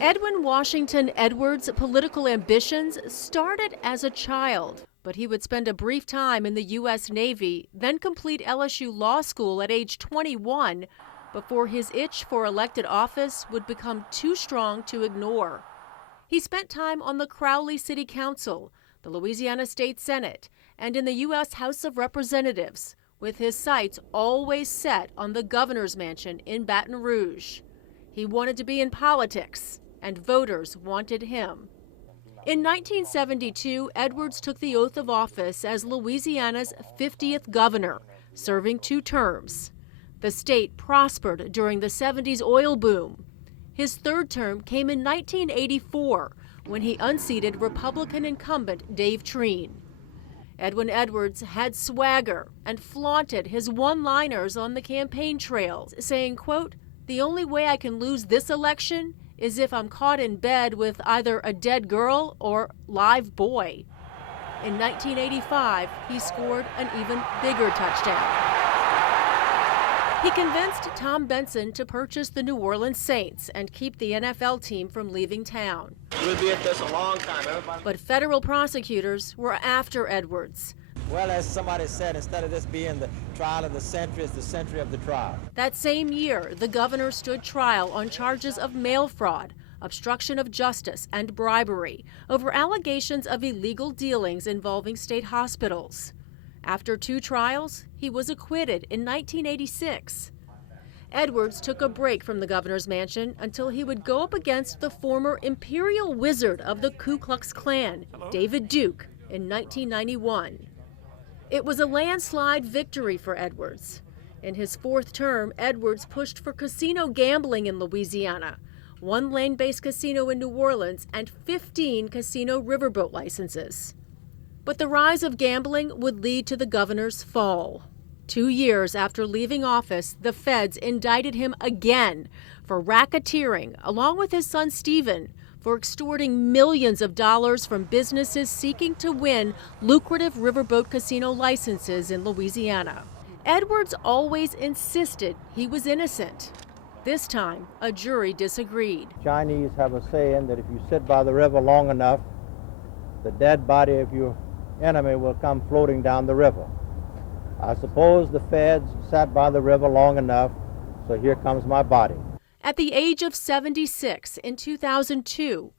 Edwin Washington Edwards' political ambitions started as a child, but he would spend a brief time in the U.S. Navy, then complete LSU Law School at age 21 before his itch for elected office would become too strong to ignore. He spent time on the Crowley City Council, the Louisiana State Senate, and in the U.S. House of Representatives, with his sights always set on the governor's mansion in Baton Rouge. He wanted to be in politics, and voters wanted him. In 1972, Edwards took the oath of office as Louisiana's 50th governor, serving 2 terms. The state prospered during the 70s oil boom. His 3rd term came in 1984, when he unseated Republican incumbent Dave Treen. Edwin Edwards had swagger and flaunted his one-liners on the campaign trails, saying, quote, "The only way I can lose this election is if I'm caught in bed with either a dead girl or live boy." In 1985, he scored an even bigger touchdown. He convinced Tom Benson to purchase the New Orleans Saints and keep the NFL team from leaving town. We'll be at this a long time, everybody. But federal prosecutors were after Edwards. Well, as somebody said, instead of this being the trial of the century, it's the century of the trial. That same year, the governor stood trial on charges of mail fraud, obstruction of justice, and bribery over allegations of illegal dealings involving state hospitals. After 2 trials, he was acquitted in 1986. Edwards took a break from the governor's mansion until he would go up against the former imperial wizard of the Ku Klux Klan, David Duke, in 1991. It was a landslide victory for Edwards. In his 4th term, Edwards pushed for casino gambling in Louisiana, 1 land-based casino in New Orleans, and 15 casino riverboat licenses. But the rise of gambling would lead to the governor's fall. 2 years after leaving office, the feds indicted him again for racketeering, along with his son Stephen, for extorting millions of dollars from businesses seeking to win lucrative riverboat casino licenses in Louisiana. Edwards always insisted he was innocent. This time, a jury disagreed. Chinese have a saying that if you sit by the river long enough, the dead body of your enemy will come floating down the river. I suppose the feds sat by the river long enough, so here comes my body. At the age of 76 in 2002,